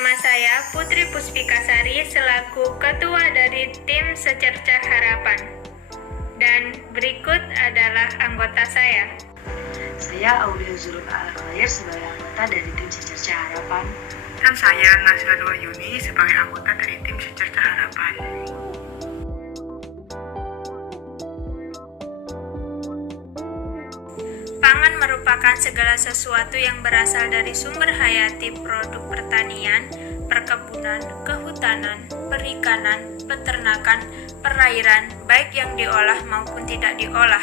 Nama saya Putri Puspikasari selaku Ketua dari Tim Secerca Harapan. Dan berikut adalah anggota saya. Saya Aulia Zurul Al-Khair sebagai anggota dari Tim Secerca Harapan. Dan saya Nasila Dua Yuni sebagai anggota dari Tim Secerca Harapan. Pangan merupakan segala sesuatu yang berasal dari sumber hayati produk pertanian, perkebunan, kehutanan, perikanan, peternakan, perairan, baik yang diolah maupun tidak diolah,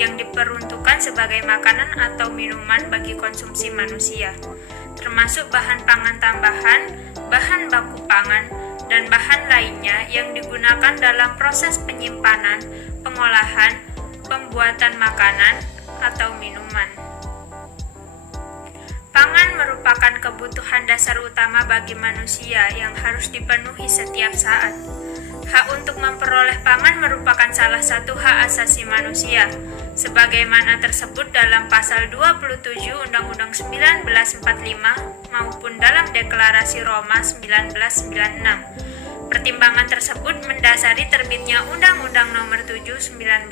yang diperuntukkan sebagai makanan atau minuman bagi konsumsi manusia, termasuk bahan pangan tambahan, bahan baku pangan, dan bahan lainnya yang digunakan dalam proses penyimpanan, pengolahan, pembuatan makanan, atau minuman. Pangan merupakan kebutuhan dasar utama bagi manusia yang harus dipenuhi setiap saat. Hak untuk memperoleh pangan merupakan salah satu hak asasi manusia, sebagaimana tersebut dalam pasal 27 Undang-Undang 1945 maupun dalam Deklarasi Roma 1996. Pertimbangan tersebut mendasari terbitnya Undang-Undang Nomor 7 1996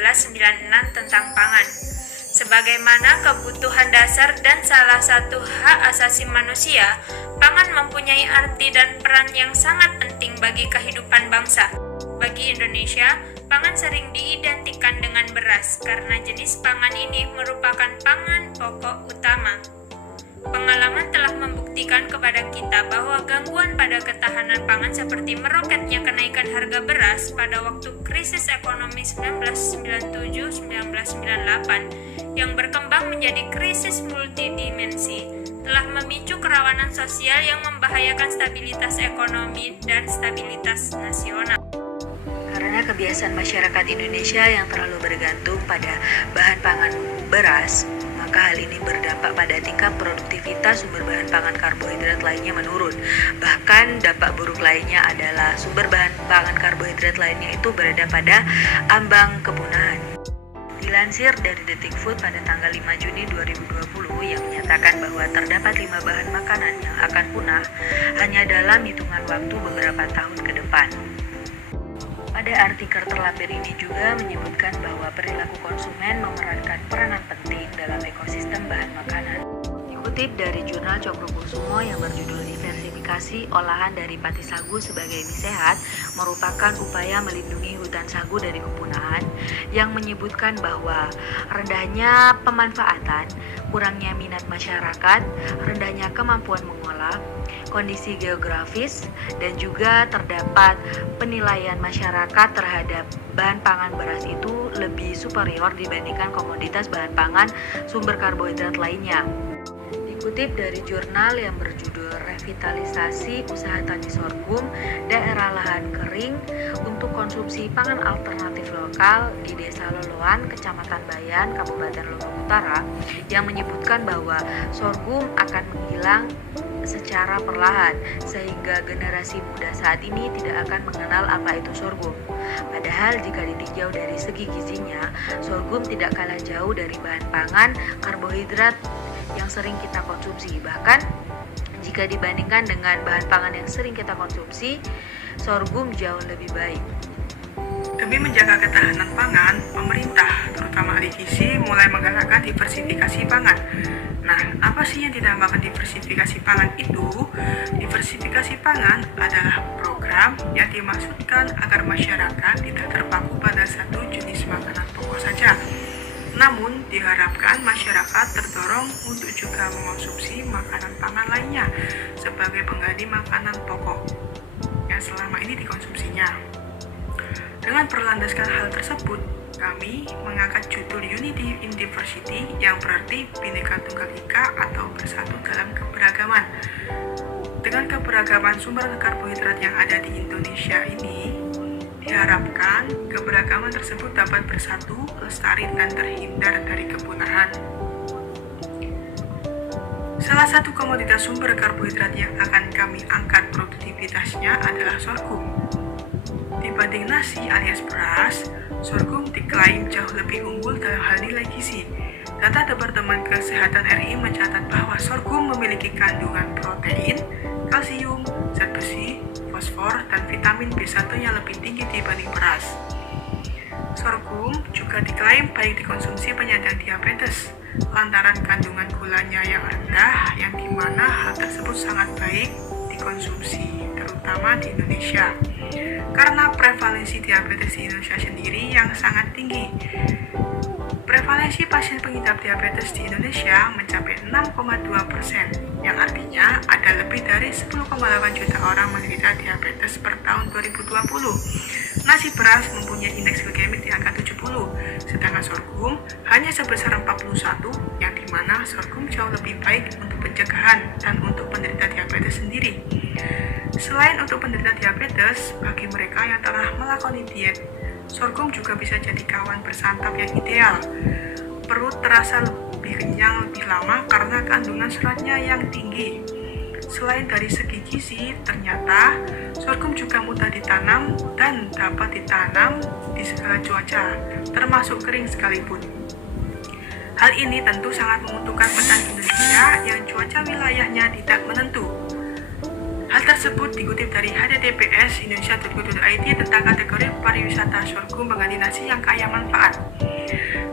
tentang pangan. Sebagaimana kebutuhan dasar dan salah satu hak asasi manusia, pangan mempunyai arti dan peran yang sangat penting bagi kehidupan bangsa. Bagi Indonesia, pangan sering diidentikan dengan beras karena jenis pangan ini merupakan pangan pokok utama. Pengalaman telah membuktikan kepada kita bahwa gangguan pada ketahanan pangan seperti meroketnya kenaikan harga beras pada waktu krisis ekonomi 1997-1998 yang berkembang menjadi krisis multidimensi telah memicu kerawanan sosial yang membahayakan stabilitas ekonomi dan stabilitas nasional. Karena kebiasaan masyarakat Indonesia yang terlalu bergantung pada bahan pangan beras, maka hal ini berdampak pada tingkat produktivitas sumber bahan pangan karbohidrat lainnya menurun. Bahkan dampak buruk lainnya adalah sumber bahan pangan karbohidrat lainnya itu berada pada ambang kepunahan. Dilansir dari Detik Food pada tanggal 5 Juni 2020 yang menyatakan bahwa terdapat 5 bahan makanan yang akan punah hanya dalam hitungan waktu beberapa tahun ke depan. Pada artikel terlampir ini juga menyebutkan bahwa perilaku konsumen memerankan peranan penting dalam ekosistem bahan makanan. Dikutip dari jurnal Cokrokusumo yang berjudul Diversifikasi Olahan dari Pati Sagu sebagai Mie Sehat merupakan upaya melindungi hutan sagu dari kepunahan yang menyebutkan bahwa rendahnya pemanfaatan, kurangnya minat masyarakat, rendahnya kemampuan mengolah, kondisi geografis, dan juga terdapat penilaian masyarakat terhadap bahan pangan beras itu lebih superior dibandingkan komoditas bahan pangan sumber karbohidrat lainnya. Dikutip dari jurnal yang berjudul Revitalisasi Usaha Tani Sorghum Daerah Lahan Kering untuk Konsumsi Pangan Alternatif Lokal di Desa Loloan, Kecamatan Bayan, Kabupaten Lombok Utara, yang menyebutkan bahwa sorghum akan menghilang secara perlahan sehingga generasi muda saat ini tidak akan mengenal apa itu sorghum. Padahal jika ditinjau dari segi gizinya, sorghum tidak kalah jauh dari bahan pangan karbohidrat yang sering kita konsumsi. Bahkan jika dibandingkan dengan bahan pangan yang sering kita konsumsi, sorghum jauh lebih baik. Demi menjaga ketahanan pangan, pemerintah, terutama ahli gizi, mulai menggalakkan diversifikasi pangan. Nah, apa sih yang dinamakan diversifikasi pangan itu? Diversifikasi pangan adalah program yang dimaksudkan agar masyarakat tidak terpaku pada satu jenis makanan pokok saja. Namun, diharapkan masyarakat terdorong untuk juga mengonsumsi makanan pangan lainnya sebagai pengganti makanan pokok yang selama ini dikonsumsinya. Dengan berlandaskan hal tersebut, kami mengangkat judul Unity in Diversity yang berarti Bhinneka Tunggal Ika atau bersatu dalam keberagaman. Dengan keberagaman sumber karbohidrat yang ada di Indonesia ini, diharapkan keberagaman tersebut dapat bersatu, lestari, dan terhindar dari kepunahan. Salah satu komoditas sumber karbohidrat yang akan kami angkat produktivitasnya adalah sorghum. Dibanding nasi alias beras, sorghum diklaim jauh lebih unggul dalam hal nilai gizi. Data Departemen Kesehatan RI mencatat bahwa sorghum memiliki kandungan protein, kalsium, zat besi, fosfor, dan vitamin B1 yang lebih tinggi dibanding beras. Sorghum juga diklaim baik dikonsumsi penyandang diabetes, lantaran kandungan gulanya yang rendah, yang dimana hal tersebut sangat baik dikonsumsi, terutama di Indonesia. Karena prevalensi diabetes di Indonesia sendiri yang sangat tinggi. Prevalensi pasien pengidap diabetes di Indonesia mencapai 6,2%, yang artinya ada lebih dari 10,8 juta orang menderita diabetes per tahun 2020. Nasi beras mempunyai indeks glikemik di angka 70, sedangkan sorghum hanya sebesar 41, yang dimana sorghum jauh lebih baik untuk pencegahan dan untuk penderita diabetes sendiri. Selain untuk penderita diabetes, bagi mereka yang telah melakoni diet, sorghum juga bisa jadi kawan bersantap yang ideal. Perut terasa lebih kenyang lebih lama karena kandungan seratnya yang tinggi. Selain dari segi gizi, ternyata sorghum juga mudah ditanam dan dapat ditanam di segala cuaca, termasuk kering sekalipun. Hal ini tentu sangat menguntungkan petani Indonesia yang cuaca wilayahnya tidak menentu. Hal tersebut dikutip dari https://indonesia.go.id tentang kategori pariwisata sorghum pengganti nasi yang kaya manfaat.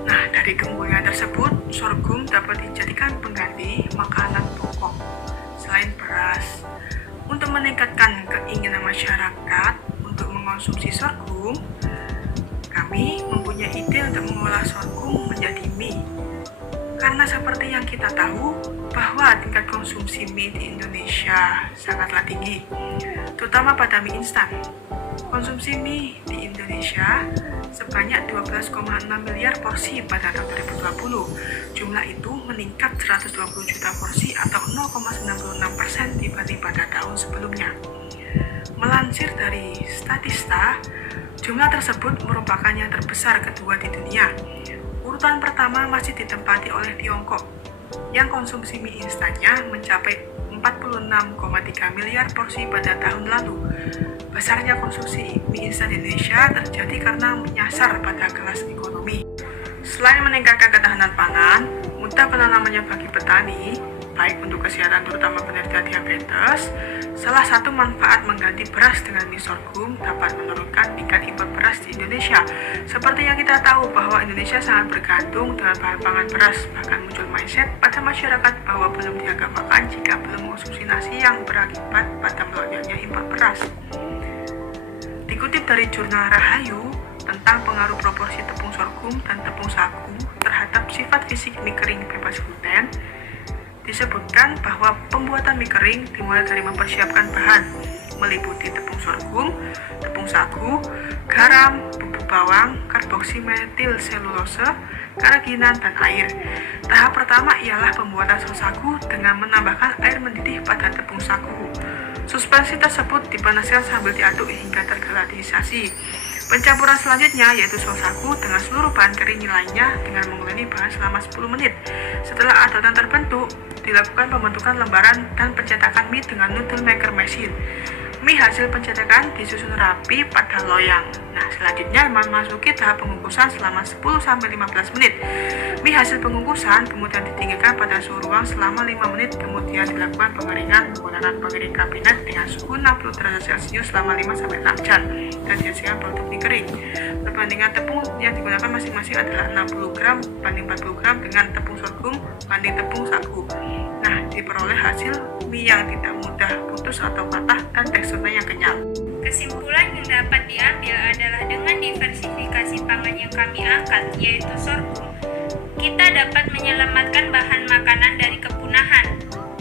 Nah, dari keunggulan tersebut, sorghum dapat dijadikan pengganti makanan pokok selain beras. Untuk meningkatkan keinginan masyarakat untuk mengonsumsi sorghum, kami mempunyai ide untuk mengolah sorghum menjadi mie. Karena seperti yang kita tahu, bahwa tingkat konsumsi mie di Indonesia sangatlah tinggi, terutama pada mie instan. Konsumsi mie di Indonesia sebanyak 12,6 miliar porsi pada tahun 2020. Jumlah itu meningkat 120 juta porsi atau 0,96% dibanding pada tahun sebelumnya. Melansir dari Statista, jumlah tersebut merupakan yang terbesar kedua di dunia. Urutan pertama masih ditempati oleh Tiongkok, yang konsumsi mie instannya mencapai 46,3 miliar porsi pada tahun lalu. Besarnya konsumsi mie instan di Indonesia terjadi karena menyasar pada kelas ekonomi. Selain meningkatkan ketahanan pangan, mudah penanamannya bagi petani, baik untuk kesehatan terutama penderita diabetes. Salah satu manfaat mengganti beras dengan mie sorghum dapat menurunkan tingkat impor beras di Indonesia. Seperti yang kita tahu bahwa Indonesia sangat bergantung dengan bahan pangan beras, bahkan muncul mindset pada masyarakat bahwa belum dianggap makan jika belum mengonsumsi nasi yang berakibat pada melonjaknya impor beras. Dikutip dari jurnal Rahayu tentang pengaruh proporsi tepung sorghum dan tepung sagu terhadap sifat fisik mie kering bebas gluten, disebutkan bahwa pembuatan mie kering dimulai dari mempersiapkan bahan meliputi tepung sorghum, tepung sagu, garam, bubuk bawang, karboksimetil selulose, karaginan, dan air. Tahap pertama ialah pembuatan saus sagu dengan menambahkan air mendidih pada tepung sagu. Suspensi tersebut dipanaskan sambil diaduk hingga tergelatisasi. Pencampuran selanjutnya yaitu saus sagu dengan seluruh bahan kering lainnya dengan menguleni bahan selama 10 menit. Setelah adonan terbentuk, dilakukan pembentukan lembaran dan pencetakan mie dengan noodle maker machine. Mie hasil pencetakan disusun rapi pada loyang. Nah, selanjutnya memasuki tahap pengukusan selama 10-15 menit. Mie hasil pengukusan kemudian ditinggikan pada suhu ruang selama 5 menit, kemudian dilakukan pengeringan menggunakan pengering kabinet dengan suhu 60 derajat Celcius selama 5-6 jam dan dihasilkan produk mie kering. Perbandingan tepung yang digunakan masing-masing adalah 60 gram banding 40 gram dengan tepung sorghum banding tepung sagu. Nah, diperoleh hasil mie yang tidak mudah putus atau patah dan teksturnya yang kenyal. Kesimpulan yang dapat diambil adalah dengan diversifikasi pangan yang kami angkat, yaitu sorghum, kita dapat menyelamatkan bahan makanan dari kepunahan.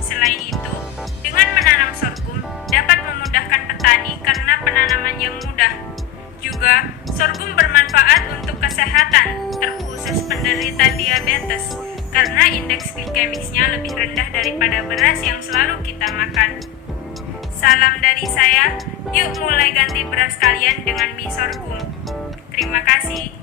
Selain itu, dengan menanam sorghum dapat memudahkan petani karena penanaman yang mudah. Juga, sorghum bermanfaat untuk kesehatan, terkhusus penderita diabetes, karena indeks glikemiknya lebih rendah daripada beras yang selalu kita makan. Salam dari saya, yuk mulai ganti beras kalian dengan mie sorghum. Terima kasih.